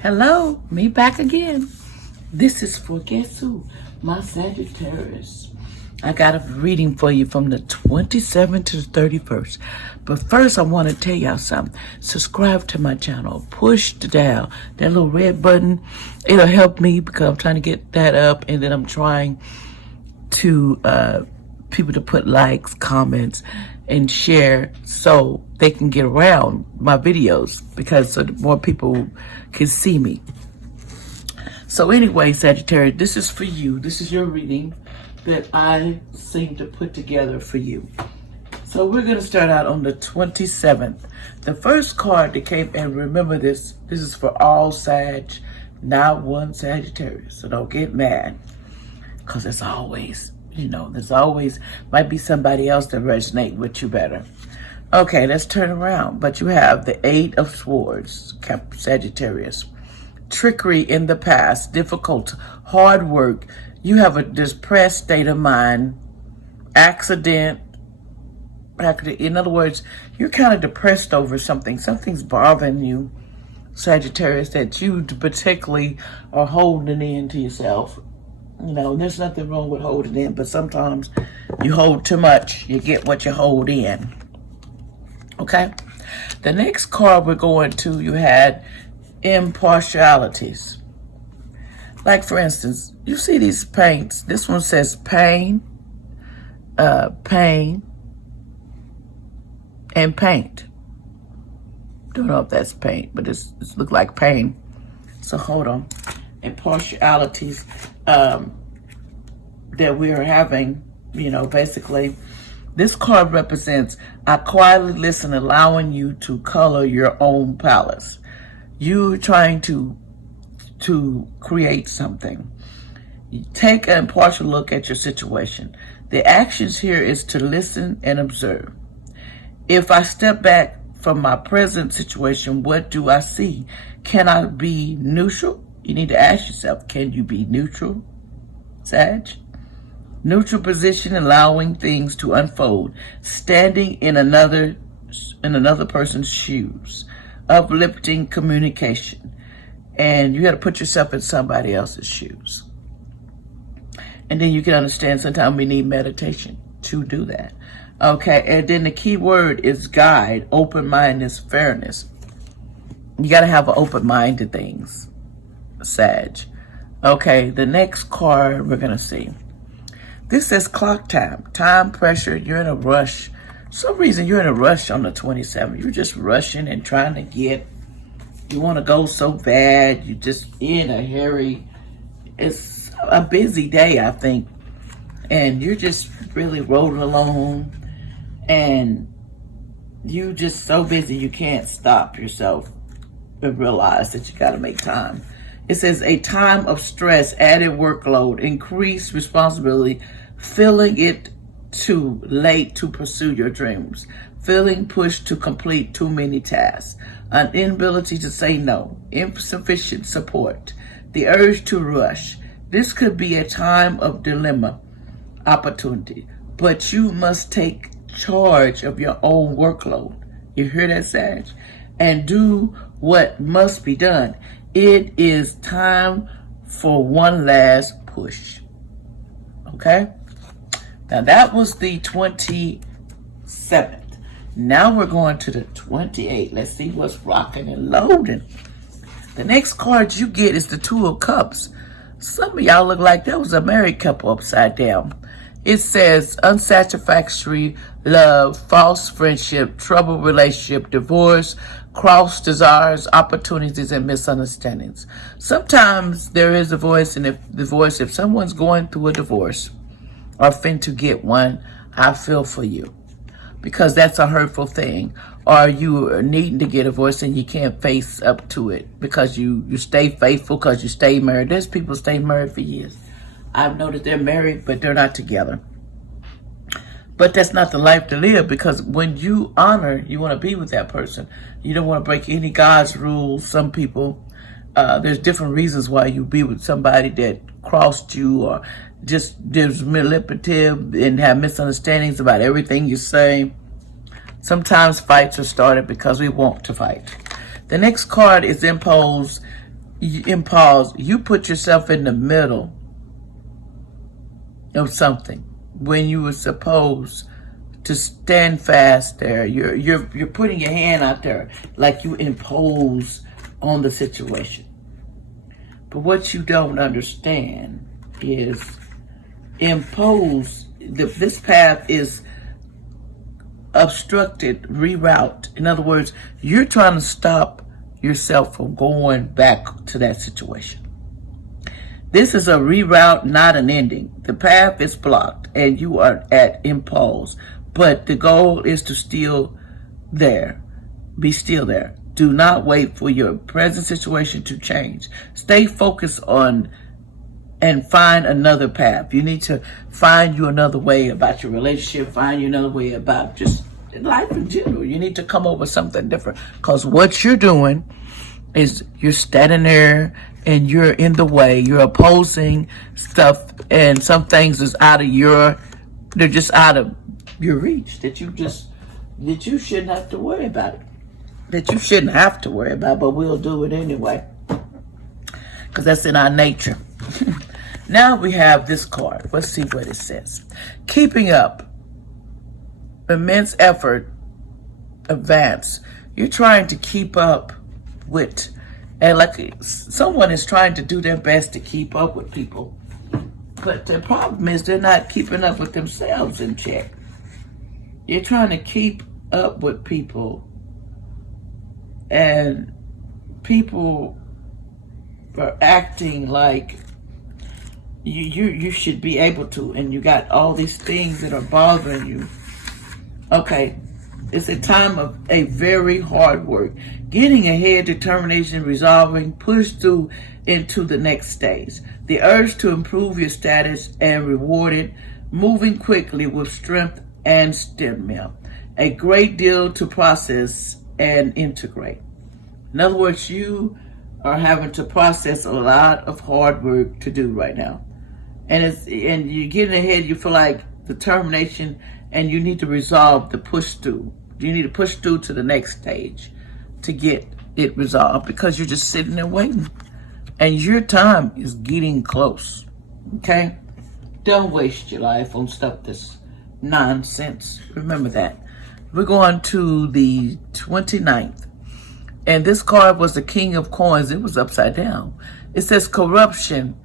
Hello, me back again. This is for guess who? My Sagittarius. I got a reading for you from the 27th to the 31st. But first, I want to tell y'all something. Subscribe to my channel. Push down that little red button. It'll help me because I'm trying to get that up. And then I'm trying to people to put likes, comments, and share so they can get around my videos because so that more people can see me. So anyway, Sagittarius, this is for you. This is your reading that I seem to put together for you. So we're going to start out on the 27th. The first card that came, and remember this is for all Sag, not one Sagittarius. So don't get mad because it's always, there's always might be somebody else that resonate with you better. Okay, let's turn around. But you have the 8 of Swords, Sagittarius. Trickery in the past, difficult, hard work. You have a depressed state of mind, accident. In other words, you're kind of depressed over something. Something's bothering you, Sagittarius, that you particularly are holding in to yourself. There's nothing wrong with holding in, but sometimes you hold too much, you get what you hold in. Okay? The next card we're going to, you had impartialities. Like, for instance, you see these paints. This one says pain, pain, and paint. Don't know if that's paint, but it's look like pain. So hold on. Impartialities that we are having, basically. This card represents, I quietly listen, allowing you to color your own palettes. You're trying to create something. You take an impartial look at your situation. The actions here is to listen and observe. If I step back from my present situation, what do I see? Can I be neutral? You need to ask yourself, can you be neutral, Sag? Neutral position, allowing things to unfold, standing in another person's shoes, uplifting communication. And you got to put yourself in somebody else's shoes. And then you can understand sometimes we need meditation to do that. Okay, and then the key word is guide, open-mindedness, fairness. You got to have an open mind to things, Sag. Okay, the next card we're going to see. This says clock time, time pressure. You're in a rush. For some reason you're in a rush on the 27th. You're just rushing and trying to get, you want to go so bad. You're just in a hurry. It's a busy day, I think. And you're just really rolling along. And you just so busy you can't stop yourself and realize that you got to make time. It says a time of stress, added workload, increased responsibility, feeling it too late to pursue your dreams, feeling pushed to complete too many tasks, an inability to say no, insufficient support, the urge to rush. This could be a time of dilemma, opportunity, but you must take charge of your own workload. You hear that, Sag? And do what must be done. It is time for one last push. Okay? Now that was the 27th. Now we're going to the 28th. Let's see what's rocking and loading. The next card you get is the 2 of Cups. Some of y'all look like that was a married couple upside down. It says unsatisfactory love, false friendship, troubled relationship, divorce, cross desires, opportunities, and misunderstandings. Sometimes there is a voice in the divorce. If someone's going through a divorce or fin to get one, I feel for you because that's a hurtful thing. Or you are needing to get a divorce and you can't face up to it because you stay faithful because you stay married. There's people stay married for years. I've noticed they're married, but they're not together. But that's not the life to live because when you honor, you want to be with that person. You don't want to break any God's rules. Some people, there's different reasons why you be with somebody that crossed you or just is manipulative and have misunderstandings about everything you say. Sometimes fights are started because we want to fight. The next card is impose in pause, you put yourself in the middle of something when you were supposed to stand fast there. You're putting your hand out there like you impose on the situation. But what you don't understand is this path is obstructed, reroute. In other words, you're trying to stop yourself from going back to that situation. This is a reroute, not an ending. The path is blocked and you are at impulse, but the goal is to be still there. Do not wait for your present situation to change. Stay focused on and find another path. You need to find you another way about your relationship, find you another way about just life in general. You need to come up with something different, because what you're doing is you're standing there and you're in the way. You're opposing stuff, and some things is they're just out of your reach that you shouldn't have to worry about it. That you shouldn't have to worry about, but we'll do it anyway, because that's in our nature. Now we have this card. Let's see what it says. Keeping up. Immense effort. Advance. You're trying to keep up with, and like someone is trying to do their best to keep up with people. But the problem is they're not keeping up with themselves in check. You're trying to keep up with people, and people are acting like you should be able to, and you got all these things that are bothering you. Okay, it's a time of a very hard work. Getting ahead, determination, resolving, push through into the next stage. The urge to improve your status and reward it, moving quickly with strength and stamina. A great deal to process and integrate. In other words, you are having to process a lot of hard work to do right now. And you're getting ahead, you feel like determination, and you need to resolve the push through. You need to push through to the next stage to get it resolved, because you're just sitting there waiting. And your time is getting close. Okay? Don't waste your life on stuff that's nonsense. Remember that. We're going to the 29th. And this card was the King of Coins. It was upside down. It says corruption,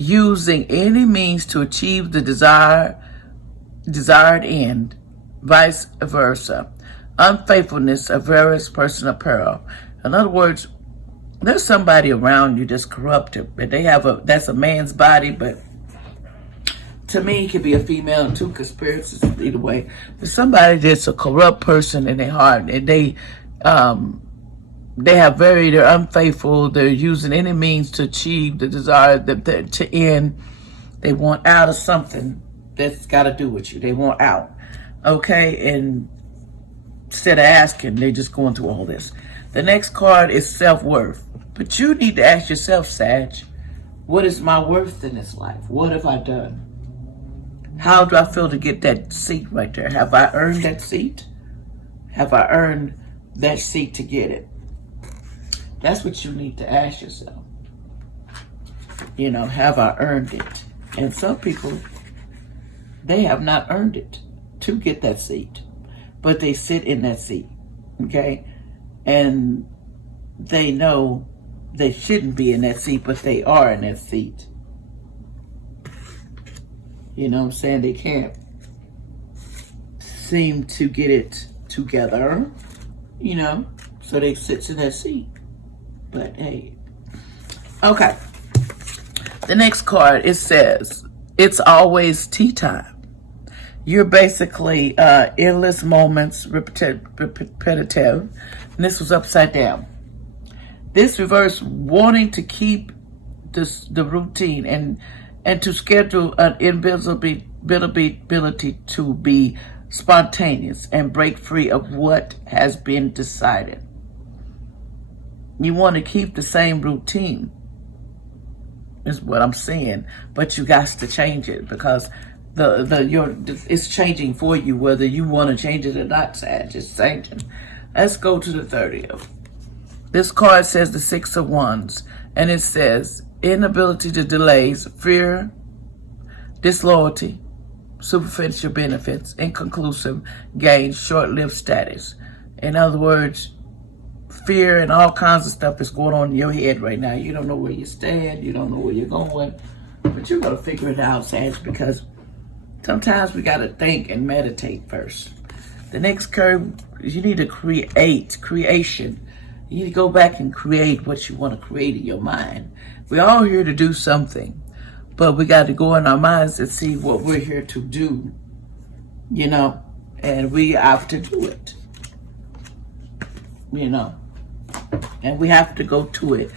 using any means to achieve the desired end, vice versa. Unfaithfulness, avarice, personal peril. In other words, there's somebody around you that's corrupted, but that's a man's body, but to me, it could be a female too, conspiracies either way. But somebody that's a corrupt person in their heart, and they're unfaithful. They're using any means to achieve the desire to end. They want out of something that's got to do with you. They want out. Okay? And instead of asking, they're just going through all this. The next card is self-worth. But you need to ask yourself, Sag, what is my worth in this life? What have I done? How do I feel to get that seat right there? Have I earned that seat? Have I earned that seat to get it? That's what you need to ask yourself. Have I earned it? And some people, they have not earned it to get that seat, but they sit in that seat, okay? And they know they shouldn't be in that seat, but they are in that seat. You know what I'm saying? They can't seem to get it together, so they sit in that seat. But hey, okay. The next card, it says, it's always tea time. You're basically endless moments, repetitive. And this was upside down. This reverse, wanting to keep the routine and to schedule an inability to be spontaneous and break free of what has been decided. You want to keep the same routine, is what I'm saying, but you got to change it, because it's changing for you, whether you want to change it or not. Sag, it's changing. Let's go to the 30th. This card says the Six of Wands, and it says inability to delays, fear, disloyalty, superficial benefits, inconclusive gains, short-lived status. In other words, fear and all kinds of stuff is going on in your head right now. You don't know where you stand. You don't know where you're going. But you're going to figure it out, Sag, because sometimes we got to think and meditate first. The next card, you need to creation. You need to go back and create what you want to create in your mind. We're all here to do something, but we got to go in our minds and see what we're here to do, and we have to do it, and we have to go to it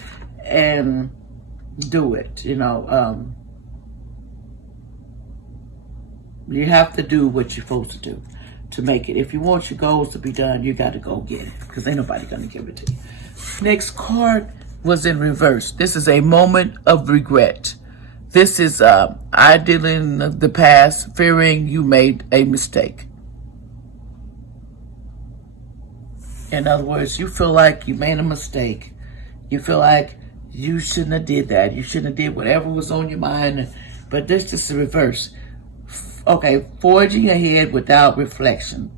and do it, You have to do what you're supposed to do to make it. If you want your goals to be done, you got to go get it, because ain't nobody going to give it to you. Next card was in reverse. This is a moment of regret. This is idling the past, fearing you made a mistake. In other words, you feel like you made a mistake. You feel like you shouldn't have did that. You shouldn't have did whatever was on your mind. But this is the reverse. Okay, forging ahead without reflection.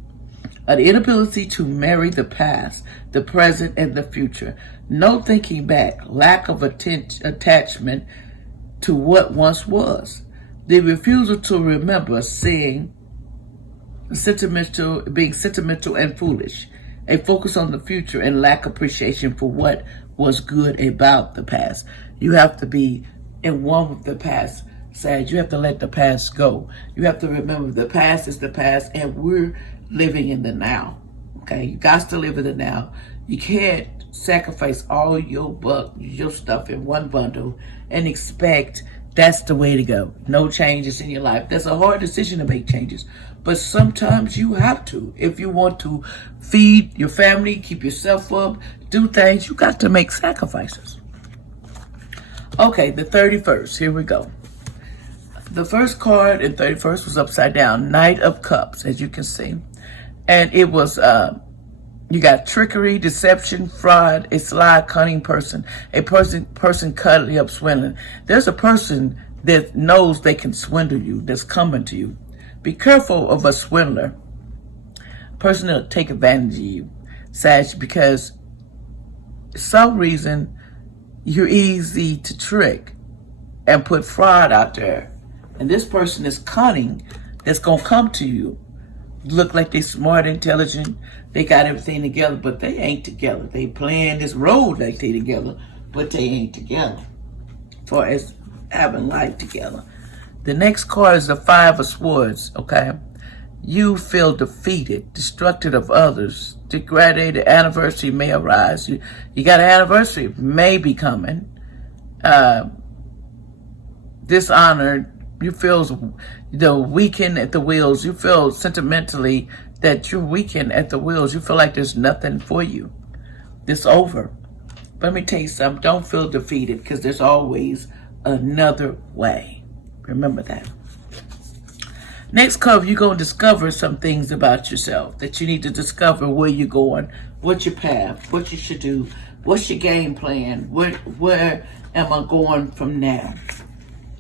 An inability to marry the past, the present, and the future. No thinking back. Lack of attachment to what once was. The refusal to remember, being sentimental and foolish. A focus on the future and lack appreciation for what was good about the past. You have to be in one with the past. Sad, you have to let the past go. You have to remember the past is the past, and we're living in the now. Okay, you got to live in the now. You can't sacrifice all your stuff in one bundle and expect that's the way to go. No changes in your life. That's a hard decision to make changes, but sometimes you have to. If you want to feed your family, keep yourself up, do things, you got to make sacrifices. Okay, the 31st. Here we go. The first card in 31st was upside down, Knight of Cups, as you can see. And it was, you got trickery, deception, fraud, a sly, cunning person, a person cuddling up, swindling. There's a person that knows they can swindle you, that's coming to you. Be careful of a swindler, a person that'll take advantage of you, Sag, because for some reason you're easy to trick and put fraud out there. And this person is cunning, that's going to come to you. Look like they smart, intelligent, they got everything together, but they ain't together. They playing this role like they together, but they ain't together. For as having life together. The next card is the Five of Swords, okay? You feel defeated, destructive of others. Degraded anniversary may arise. You got an anniversary, may be coming. Dishonored. You feel weakened at the wheels. You feel sentimentally that you're weakened at the wheels. You feel like there's nothing for you. It's over. But let me tell you something. Don't feel defeated, because there's always another way. Remember that. Next cover, you're going to discover some things about yourself that you need to discover: where you're going, what's your path, what you should do, what's your game plan, where am I going from now?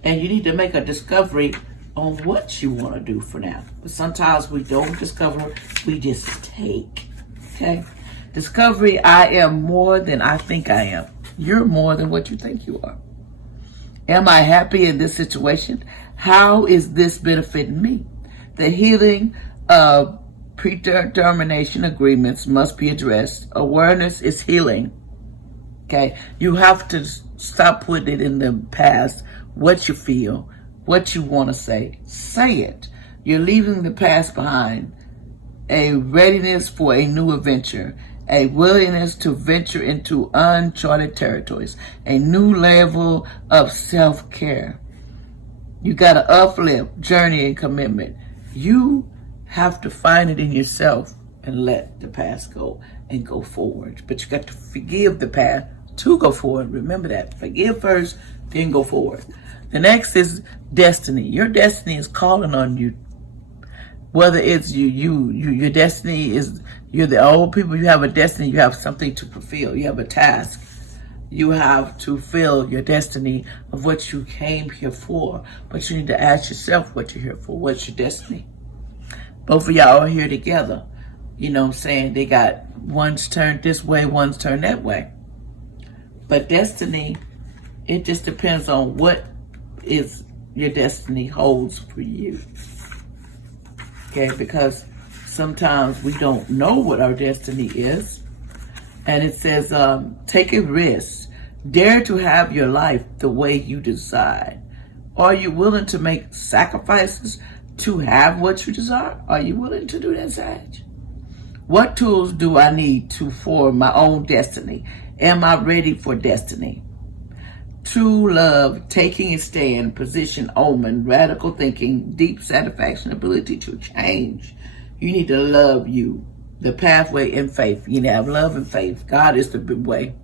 And you need to make a discovery on what you want to do for now. But sometimes we don't discover, we just take. Okay? Discovery: I am more than I think I am. You're more than what you think you are. Am I happy in this situation? How is this benefiting me? The healing of predetermination agreements must be addressed. Awareness is healing. Okay? You have to stop putting it in the past. What you feel, what you want to say it. You're leaving the past behind. A readiness for a new adventure. A willingness to venture into uncharted territories. A new level of self-care. You got to uplift, journey, and commitment. You have to find it in yourself and let the past go and go forward. But you got to forgive the past to go forward. Remember that. Forgive first, then go forward. The next is destiny. Your destiny is calling on you. Whether it's your destiny is, you're the old people, you have a destiny, you have something to fulfill, you have a task. You have to fulfill your destiny of what you came here for. But you need to ask yourself what you're here for. What's your destiny? Both of y'all are here together. You know what I'm saying? They got one's turned this way, one's turned that way. But destiny, it just depends on what is your destiny holds for you. Okay, because sometimes we don't know what our destiny is. And it says, take a risk. Dare to have your life the way you decide. Are you willing to make sacrifices to have what you desire? Are you willing to do that, Sag? What tools do I need for my own destiny? Am I ready for destiny? True love, taking a stand, position, omen, radical thinking, deep satisfaction, ability to change. You need to love you. The pathway in faith. You need to have love and faith. God is the big way.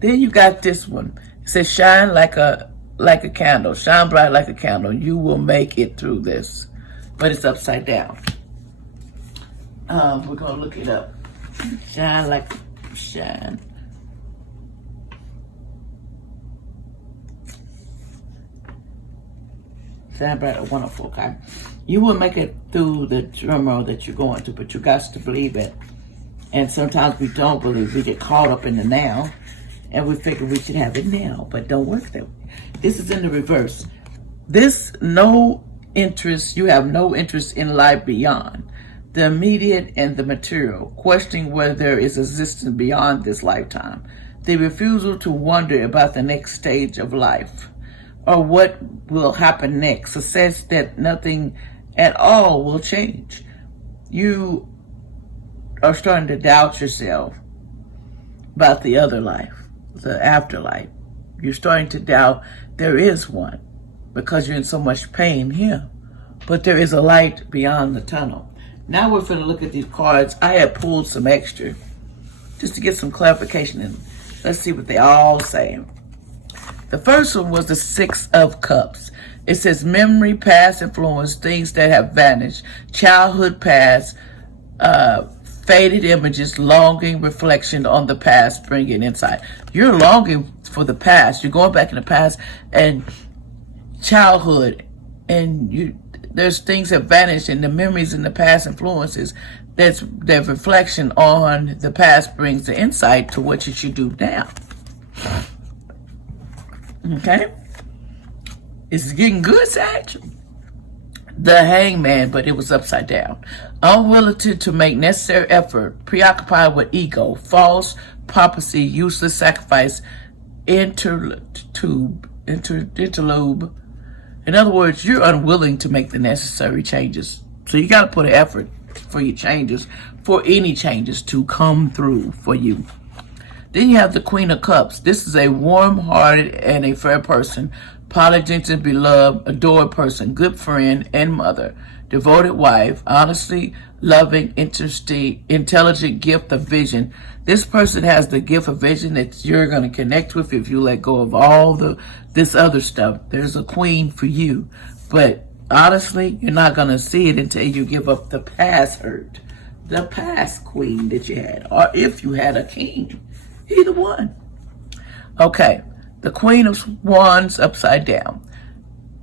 Then you got this one. It says, shine like a candle. Shine bright like a candle. You will make it through this. But it's upside down. We're going to look it up. Shine. Shine bright, wonderful, okay? You will make it through the turmoil that you're going through, but you got to believe it. And sometimes we don't believe. We get caught up in the now, and we figure we should have it now, but don't work that way. This is in the reverse. You have no interest in life beyond the immediate and the material, questioning whether there is existence beyond this lifetime. The refusal to wonder about the next stage of life or what will happen next. A sense that nothing at all will change. You are starting to doubt yourself about the other life, the afterlife. You're starting to doubt there is one because you're in so much pain here. But there is a light beyond the tunnel. Now we're going to look at these cards. I had pulled some extra just to get some clarification in. Let's see what they all say. The first one was the Six of Cups. It says memory, past influence, things that have vanished, childhood past, faded images, longing, reflection on the past, bringing insight. You're longing for the past. You're going back in the past and childhood, and there's things that vanish, and the memories and the past influences. That reflection on the past brings the insight to what you should do now. Okay? It's getting good, Sag. The Hangman, but it was upside down. Unwilling to make necessary effort, preoccupied with ego, false prophecy, useless sacrifice, interlude. In other words, you're unwilling to make the necessary changes. So you got to put an effort for your changes, for any changes to come through for you. Then you have the Queen of Cups. This is a warm-hearted and a fair person, polygenous and beloved, adored person, good friend and mother, devoted wife, honestly loving, interesting, intelligent gift of vision. This person has the gift of vision that you're going to connect with if you let go of all this other stuff. There's a queen for you, but honestly, you're not going to see it until you give up the past hurt, the past queen that you had, or if you had a king. Either one. Okay, the Queen of Wands upside down.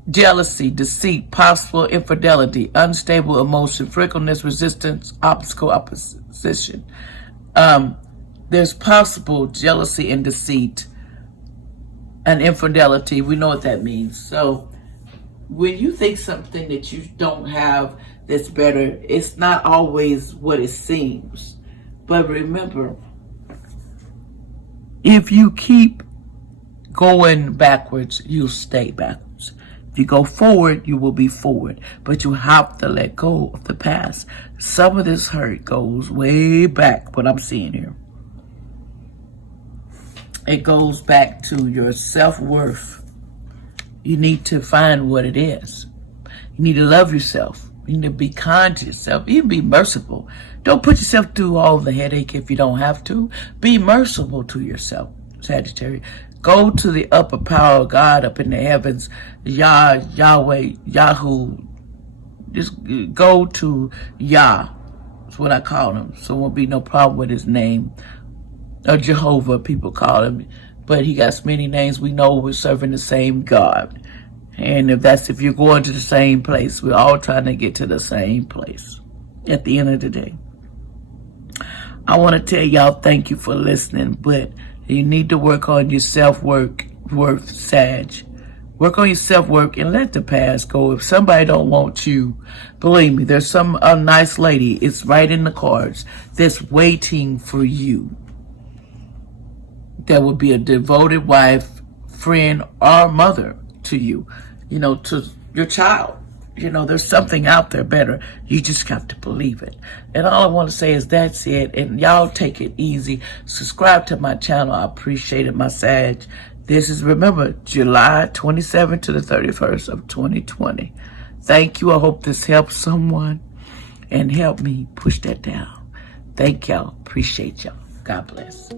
Jealousy, deceit, possible infidelity, unstable emotion, fickleness, resistance, obstacle, opposition. There's possible jealousy and deceit and infidelity. We know what that means. So when you think something that you don't have that's better, it's not always what it seems. But remember, if you keep going backwards, you'll stay backwards. If you go forward, you will be forward. But you have to let go of the past. Some of this hurt goes way back, what I'm seeing here. It goes back to your self-worth. You need to find what it is. You need to love yourself. You need to be kind to yourself. Even be merciful. Don't put yourself through all the headache if you don't have to. Be merciful to yourself, Sagittarius. Go to the upper power of God up in the heavens, Yahweh, Yahoo, Just go to Yah. That's what I call him. So there won't be no problem with his name. Or Jehovah, people call him. But he got many names. We know we're serving the same God. And if you're going to the same place, we're all trying to get to the same place at the end of the day. I want to tell y'all thank you for listening, but you need to work on your self-worth, Sag. Work on your self-work and let the past go. If somebody don't want you, believe me, there's a nice lady, it's right in the cards, that's waiting for you. That would be a devoted wife, friend, or mother to you, to your child. There's something out there better. You just got to believe it. And all I want to say is that's it. And y'all take it easy. Subscribe to my channel. I appreciate it, my Sag. This is, remember, July 27 to the 31st of 2020. Thank you. I hope this helps someone and help me push that down. Thank y'all. Appreciate y'all. God bless.